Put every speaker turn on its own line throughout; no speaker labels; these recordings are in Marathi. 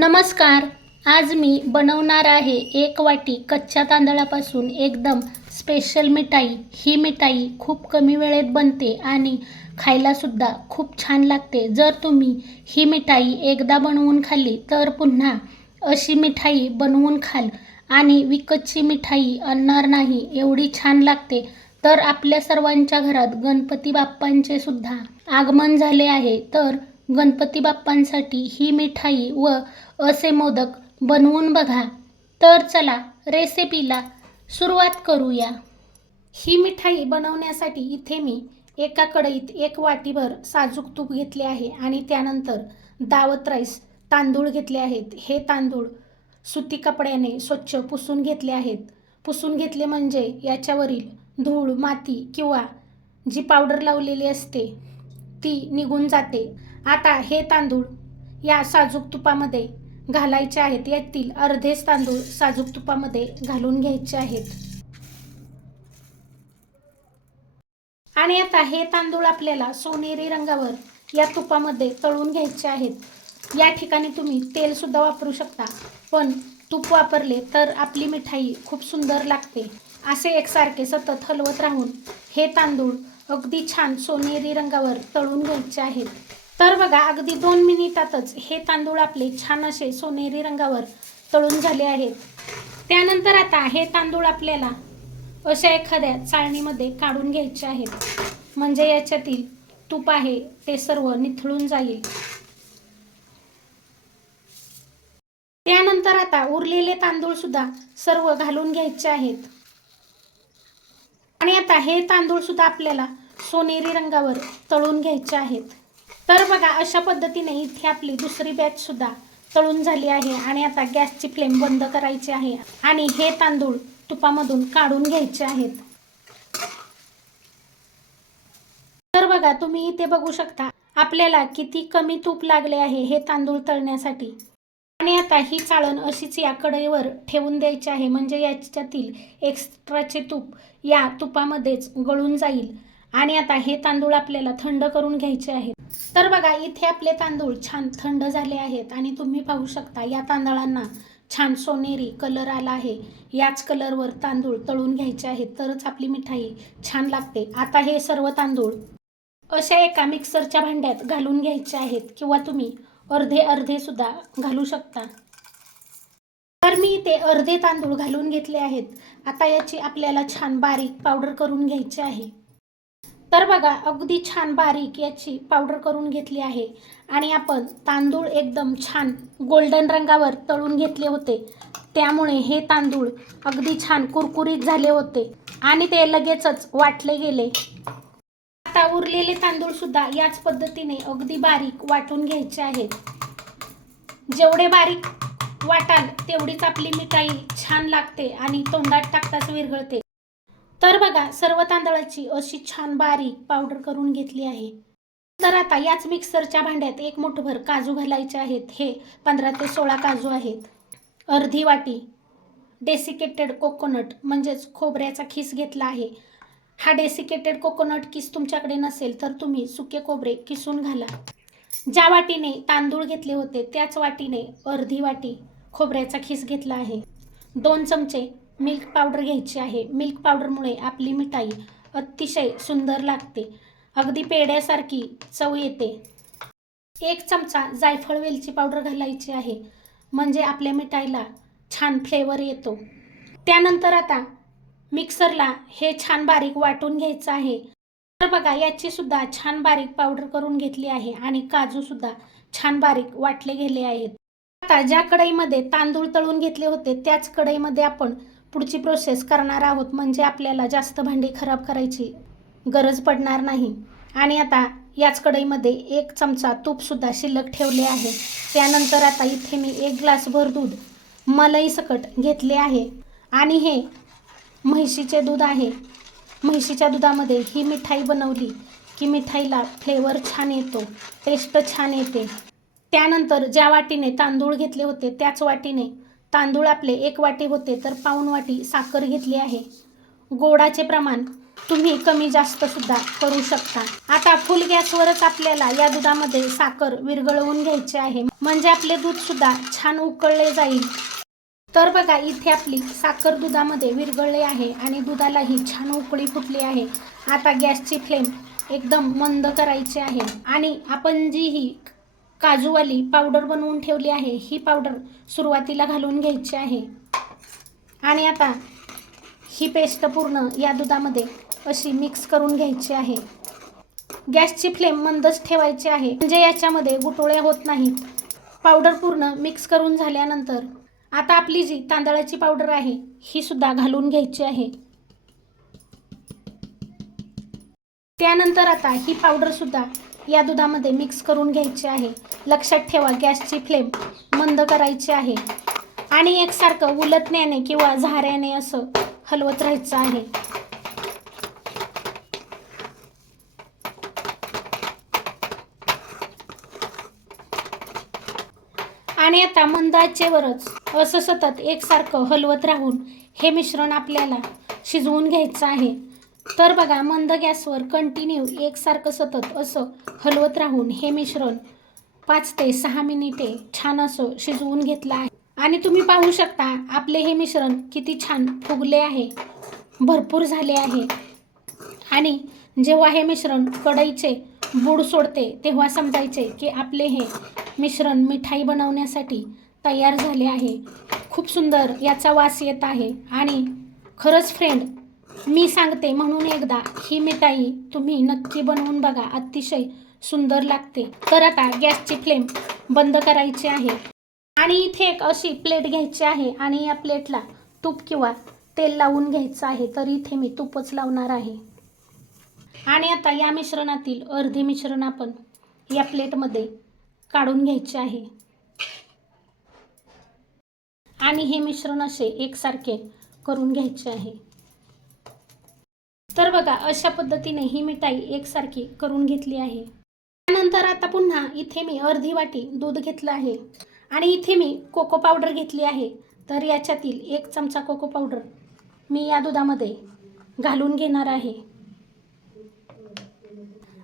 नमस्कार. आज मी बनवणार आहे एक वाटी कच्च्या तांदळापासून एकदम स्पेशल मिठाई. ही मिठाई खूप कमी वेळेत बनते आणि खायलासुद्धा खूप छान लागते. जर तुम्ही ही मिठाई एकदा बनवून खाल्ली तर पुन्हा अशी मिठाई बनवून खाल आणि विकतची मिठाई आणणार नाही एवढी छान लागते. तर आपल्या सर्वांच्या घरात गणपती बाप्पांचे सुद्धा आगमन झाले आहे. तर गणपती बाप्पांसाठी ही मिठाई व असे मोदक बनवून बघा. तर चला रेसिपीला सुरुवात करूया. ही मिठाई बनवण्यासाठी इथे मी एका कढईत एक वाटीभर साजूक तूप घेतले आहे आणि त्यानंतर दावत राईस तांदूळ घेतले आहेत. हे तांदूळ सुती कपड्याने स्वच्छ पुसून घेतले आहेत. पुसून घेतले म्हणजे याच्यावरील धूळ माती किंवा जी पावडर लावलेली असते ती निघून जाते. आता हे तांदूळ या साजूक तुपामध्ये घालायचे आहेत. यातील अर्धेच तांदूळ साजूक तुपामध्ये घालून घ्यायचे आहेत. आणि आता हे तांदूळ आपल्याला सोनेरी रंगावर या तुपामध्ये तळून घ्यायचे आहेत. या ठिकाणी तुम्ही तेल सुद्धा वापरू शकता पण तूप वापरले तर आपली मिठाई खूप सुंदर लागते. असे एकसारखे सतत हलवत राहून हे तांदूळ अगदी छान सोनेरी रंगावर तळून घ्यायचे आहेत. तर बघा अगदी दोन मिनिटातच हे तांदूळ आपले छान असे सोनेरी रंगावर तळून झाले आहेत. त्यानंतर आता हे तांदूळ आपल्याला अशा एखाद्या चाळणीमध्ये काढून घ्यायचे आहेत. म्हणजे याच्यातील तूप आहे ते सर्व निथळून जाईल. त्यानंतर आता उरलेले तांदूळ सुद्धा सर्व घालून घ्यायचे आहेत. आणि आता हे तांदूळ सुद्धा आपल्याला सोनेरी रंगावर तळून घ्यायचे आहेत. तर बघा अशा पद्धतीने इथे आपली दुसरी बॅच सुद्धा तळून झाली आहे आणि आता गॅसची फ्लेम बंद करायची आहे आणि हे तांदूळ तुपामधून काढून घ्यायचे आहेत. तर बघा तुम्ही इथे बघू शकता आपल्याला किती कमी तूप लागले आहे हे तांदूळ तळण्यासाठी. आणि आता ही चाळण अशीच या कढईवर ठेवून द्यायची आहे म्हणजे याच्यातील एक्स्ट्राचे तूप या तुपामध्येच गळून जाईल. आणि आता हे तांदूळ आपल्याला थंड करून घ्यायचे आहेत. तर बघा इथे आपले तांदूळ छान थंड झाले आहेत आणि तुम्ही पाहू शकता या तांदळांना छान सोनेरी कलर आला आहे. याच कलरवर तांदूळ तळून घ्यायचे आहेत. तरच आपली मिठाई छान लागते. आता हे सर्व तांदूळ अशा एका मिक्सरच्या भांड्यात घालून घ्यायचे आहेत किंवा तुम्ही अर्धे अर्धे सुद्धा घालू शकता. तर मी ते अर्धे तांदूळ घालून घेतले आहेत. आता याची आपल्याला छान बारीक पावडर करून घ्यायची आहे. तर बघा अगदी छान बारीक याची पावडर करून घेतली आहे. आणि आपण तांदूळ एकदम छान गोल्डन रंगावर तळून घेतले होते. त्यामुळे हे तांदूळ अगदी छान कुरकुरीत झाले होते. आणि ते लगेचच वाटले गेले. आता उरलेले तांदूळ सुद्धा याच पद्धतीने अगदी बारीक वाटून घ्यायचे आहेत जेवढे बारीक वाटाल तेवढीच आपली मिठाई छान लागते आणि तोंडात टाकताच विरघळते. तर बघा सर्व तांदळाची अशी छान बारीक पावडर करून घेतली आहे. तर आता याच मिक्सरच्या भांड्यात एक मुठभर काजू घालायचे आहेत. हे पंधरा ते सोळा काजू आहेत. अर्धी वाटी डेसिकेटेड कोकोनट म्हणजेच खोबऱ्याचा खीस घेतला आहे. हा डेसिकेटेड कोकोनट किस तुमच्याकडे नसेल तर तुम्ही सुके खोबरे किसून घाला. ज्या वाटीने तांदूळ घेतले होते त्याच वाटीने अर्धी वाटी खोबऱ्याचा खीस घेतला आहे. दोन चमचे मिल्क पावडर घ्यायची आहे. मिल्क पावडरमुळे आपली मिठाई अतिशय सुंदर लागते. अगदी पेड्यासारखी चव येते. एक चमचा जायफळ वेलची पावडर घालायची आहे. म्हणजे आपल्या मिठाईला छान फ्लेवर येतो. त्यानंतर आता मिक्सरला हे छान बारीक वाटून घ्यायचं आहे. तर बघा याची सुद्धा छान बारीक पावडर करून घेतली आहे आणि काजू सुद्धा छान बारीक वाटले गेले आहेत. आता ज्या कढईमध्ये तांदूळ तळून घेतले होते त्याच कढईमध्ये आपण पुढची प्रोसेस करणार आहोत म्हणजे आपल्याला जास्त भांडी खराब करायची गरज पडणार नाही. आणि आता याच कढईमध्ये एक चमचा तूपसुद्धा शिल्लक ठेवले आहे. त्यानंतर आता इथे मी एक ग्लासभर दूध मलई सकट घेतले आहे. आणि हे म्हैशीचे दूध आहे. म्हैशीच्या दुधामध्ये ही मिठाई बनवली की मिठाईला फ्लेवर छान येतो टेस्ट छान येते. त्यानंतर ज्या वाटीने तांदूळ घेतले होते त्याच वाटीने तांदूळ आपले एक वाटी होते तर पाऊण वाटी साखर घेतली आहे. गोडाचे प्रमाण तुम्ही कमी जास्त सुद्धा करू शकता. आता फुल गॅसवरच आपल्याला या दुधामध्ये साखर विरघळवून घ्यायची आहे. म्हणजे आपले दूध सुद्धा छान उकळले जाईल. तर बघा इथे आपली साखर दुधामध्ये विरघळली आहे आणि दुधालाही छान उकळी फुटली आहे. आता गॅसची फ्लेम एकदम मंद करायची आहे. आणि आपण जी ही काजूवाली पावडर बनवून ठेवली आहे. ही पावडर सुरुवातीला घालून घ्यायची आहे. आणि आता ही पेस्ट पूर्ण या दुधामध्ये अशी मिक्स करून घ्यायची आहे. गॅसची फ्लेम मंदच ठेवायची आहे. म्हणजे याच्यामध्ये गुटोळ्या होत नाहीत. पावडर पूर्ण मिक्स करून झाल्यानंतर आता आपली जी तांदळाची पावडर आहे ही सुद्धा घालून घ्यायची आहे. त्यानंतर आता ही पावडरसुद्धा या दुधामध्ये मिक्स करून घ्यायची आहे. लक्षात ठेवा गॅसची फ्लेम मंद करायची आहे. आणि एकसारखं उलटण्याने किंवा झाऱ्याने असं हलवत राहायचं आहे. आणि आता मंद आचेवरच असं सतत एकसारखं हलवत राहून हे मिश्रण आपल्याला शिजवून घ्यायचं आहे. तर बघा मंद गॅसवर कंटिन्यू एकसारखं सतत असं हलवत राहून हे मिश्रण पाच ते सहा मिनिटे छान असं शिजवून घेतलं आहे. आणि तुम्ही पाहू शकता आपले हे मिश्रण किती छान फुगले आहे भरपूर झाले आहे. आणि जेव्हा हे मिश्रण कढईचे बूड सोडते तेव्हा समजायचे की आपले हे मिश्रण मिठाई बनवण्यासाठी तयार झाले आहे. खूप सुंदर याचा वास येत आहे. आणि खरंच फ्रेंड मी सांगते म्हणून एकदा ही मिठाई तुम्ही नक्की बनवून बघा अतिशय सुंदर लागते. तर आता गॅसची फ्लेम बंद करायची आहे. आणि इथे एक अशी प्लेट घ्यायची आहे आणि या प्लेटला तूप किंवा तेल लावून घ्यायचं आहे तर इथे मी तूपच लावणार आहे. आणि आता या मिश्रणातील अर्धे मिश्रण आपण या प्लेटमध्ये काढून घ्यायचे आहे. आणि हे मिश्रण असे एकसारखे करून घ्यायचे आहे. तर बघा अशा पद्धतीने ही मिठाई एकसारखी करून घेतली आहे. त्यानंतर आता पुन्हा इथे मी अर्धी वाटी दूध घेतलं आहे. आणि इथे मी कोको पावडर घेतली आहे. तर याच्यातील एक चमचा कोको पावडर मी या दुधामध्ये घालून घेणार आहे.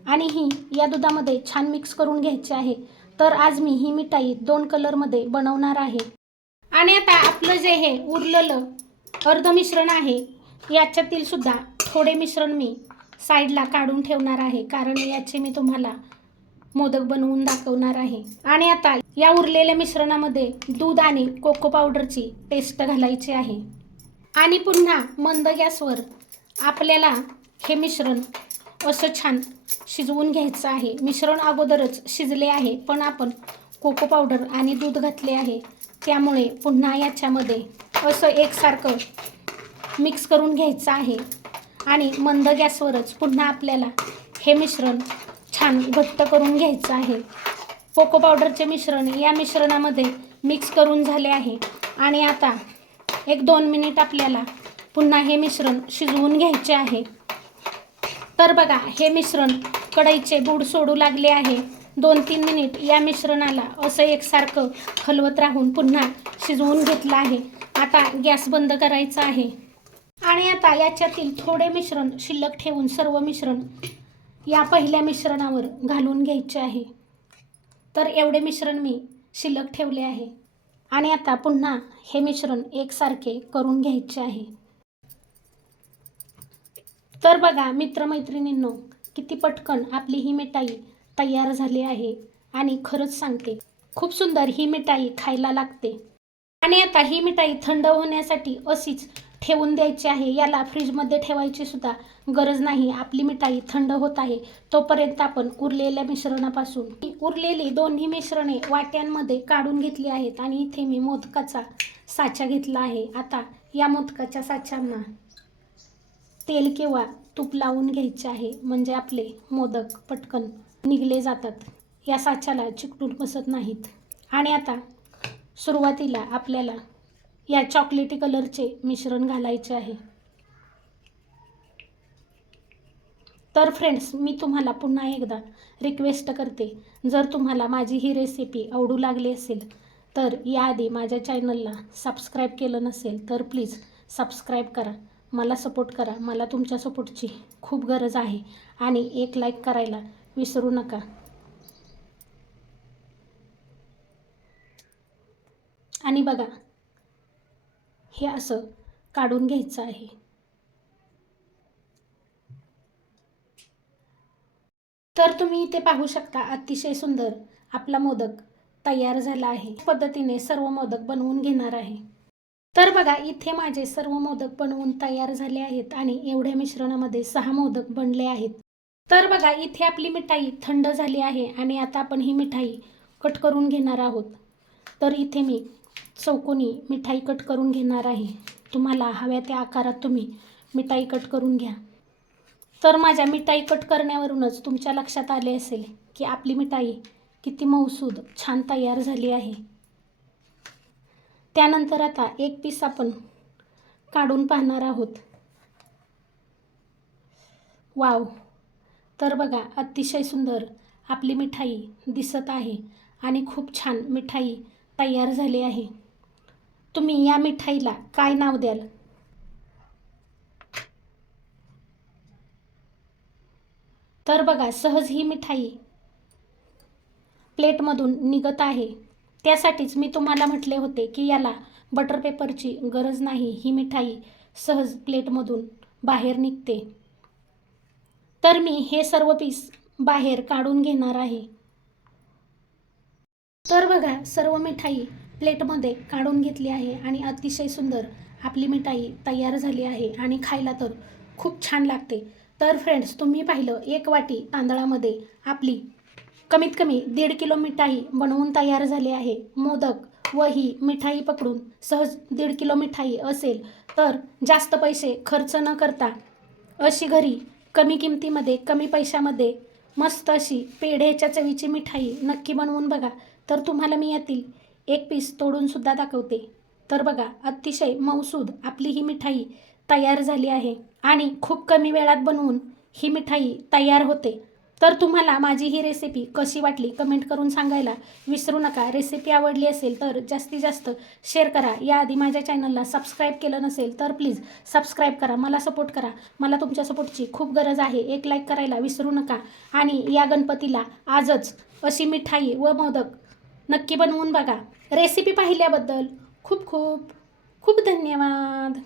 आणि ही या दुधामध्ये छान मिक्स करून घ्यायची आहे. तर आज मी ही मिठाई दोन कलरमध्ये बनवणार आहे. आणि आता आपलं जे हे उरलेलं अर्ध मिश्रण आहे याच्यातील सुद्धा थोडे मिश्रण मी साईडला काढून ठेवणार आहे. कारण याचे मी तुम्हाला मोदक बनवून दाखवणार आहे. आणि आता या उरलेल्या मिश्रणामध्ये दूध आणि कोको पावडरची पेस्ट घालायची आहे. आणि पुन्हा मंद गॅसवर आपल्याला हे मिश्रण असं छान शिजवून घ्यायचं आहे. मिश्रण अगोदरच शिजले आहे पण आपण कोको पावडर आणि दूध घातले आहे. त्यामुळे पुन्हा याच्यामध्ये असं एकसारखं मिक्स करून घ्यायचं आहे. आणि मंद गॅसवरच पुन्हा आपल्याला हे मिश्रण छान घट्ट करून घ्यायचं आहे. कोको पावडरचे मिश्रण या मिश्रणामध्ये मिक्स करून झाले आहे. आणि आता एक दोन मिनिट आपल्याला पुन्हा हे मिश्रण शिजवून घ्यायचे आहे. तर बघा हे मिश्रण कढईचे बूड सोडू लागले आहे. दोन तीन मिनिट या मिश्रणाला असं एकसारखं हलवत राहून पुन्हा शिजवून घेतलं आहे. आता गॅस बंद करायचा आहे. आणि आता याच्यातील थोडे मिश्रण शिल्लक ठेवून सर्व मिश्रण या पहिल्या मिश्रणावर घालून घ्यायचे आहे. तर एवढे मिश्रण मी शिल्लक ठेवले आहे. आणि आता पुन्हा हे मिश्रण एकसारखे करून घ्यायचे आहे. तर बघा मित्रमैत्रिणींनो किती पटकन आपली ही मिठाई तयार झाली आहे. आणि खरंच सांगते खूप सुंदर ही मिठाई खायला लागते. आणि आता ही मिठाई थंड होण्यासाठी अशीच ठेवून द्यायची आहे याला फ्रीजमध्ये ठेवायची सुद्धा गरज नाही. आपली मिठाई थंड होत आहे तोपर्यंत आपण उरलेल्या मिश्रणापासून उरलेली दोन्ही मिश्रणे वाट्यांमध्ये काढून घेतली आहेत आणि इथे मी मोदकाचा साचा घेतला आहे. आता या मोदकाच्या साच्यांना तेल किंवा तूप लावून घ्यायचे आहे म्हणजे आपले मोदक पटकन निघले जातात. या साच्याला चिकटून बसत नाहीत. आणि आता सुरुवातीला आपल्याला या चॉकलेटी कलरचे मिश्रण घालायचे आहे. तर फ्रेंड्स मी तुम्हाला पुन्हा एकदा रिक्वेस्ट करते. जर तुम्हाला माझी ही रेसिपी आवडू लागली असेल तर याआधी माझ्या चॅनलला सबस्क्राईब केलं नसेल तर प्लीज सबस्क्राईब करा. मला सपोर्ट करा. मला तुमच्या सपोर्टची खूप गरज आहे. आणि एक लाईक करायला विसरू नका. आणि बघा हे असं काढून घ्यायचं आहे. तर तुम्ही इथे पाहू शकता अतिशय सुंदर आपला मोदक तयार झाला आहे. पद्धतीने सर्व मोदक बनवून घेणार आहे. तर बघा इथे माझे सर्व मोदक बनवून तयार झाले आहेत आणि एवढ्या मिश्रणामध्ये सहा मोदक बनले आहेत. तर बघा इथे आपली मिठाई थंड झाली आहे आणि आता आपण ही मिठाई कट करून घेणार आहोत. तर इथे मी चौकोनी मिठाई कट करून घेणार आहे. तुम्हाला हव्या त्या आकारात तुम्ही मिठाई कट करून घ्या. तर माझ्या मिठाई कट करण्यावरूनच तुमच्या लक्षात आले असेल की आपली मिठाई किती मऊसूद छान तयार झाली आहे. त्यानंतर आता एक पीस आपण काढून पाहणार आहोत. वाव! तर बघा अतिशय सुंदर आपली मिठाई दिसत आहे आणि खूप छान मिठाई तयार झाली आहे. तुम्ही या मिठाईला काय नाव द्याल? तर बघा सहज ही मिठाई प्लेटमधून निघत आहे. त्यासाठीच मी तुम्हाला म्हटले होते की याला बटर पेपरची गरज नाही. ही मिठाई सहज प्लेटमधून बाहेर निघते. तर मी हे सर्व पीस बाहेर काढून घेणार आहे. तर बघा सर्व मिठाई प्लेटमध्ये काढून घेतली आहे आणि अतिशय सुंदर आपली मिठाई तयार झाली आहे आणि खायला तर खूप छान लागते. तर फ्रेंड्स तुम्ही पाहिलं एक वाटी तांदळामध्ये आपली कमीत कमी दीड किलो मिठाई बनवून तयार झाली आहे. मोदक व ही मिठाई पकडून सहज दीड किलो मिठाई असेल तर जास्त पैसे खर्च न करता अशी घरी कमी किमतीमध्ये कमी पैशामध्ये मस्त अशी पेढ्याच्या चवीची मिठाई नक्की बनवून बघा. तर तुम्हाला मी यातील एक पीस तोडूनसुद्धा दाखवते. तर बघा अतिशय मौसूद आपली ही मिठाई तयार झाली आहे आणि खूप कमी वेळात बनवून ही मिठाई तयार होते. तर तुम्हाला माझी ही रेसिपी कशी वाटली कमेंट करून सांगायला विसरू नका. रेसिपी आवडली असेल तर जास्तीत जास्त शेअर करा. याआधी माझ्या चॅनलला सबस्क्राईब केलं नसेल तर प्लीज सबस्क्राईब करा. मला सपोर्ट करा. मला तुमच्या सपोर्टची खूप गरज आहे. एक लाईक करायला विसरू नका. आणि या गणपतीला आजच अशी मिठाई व मोदक नक्की बनवून बघा. रेसिपी पाहिल्याबद्दल खूप खूप खूप धन्यवाद.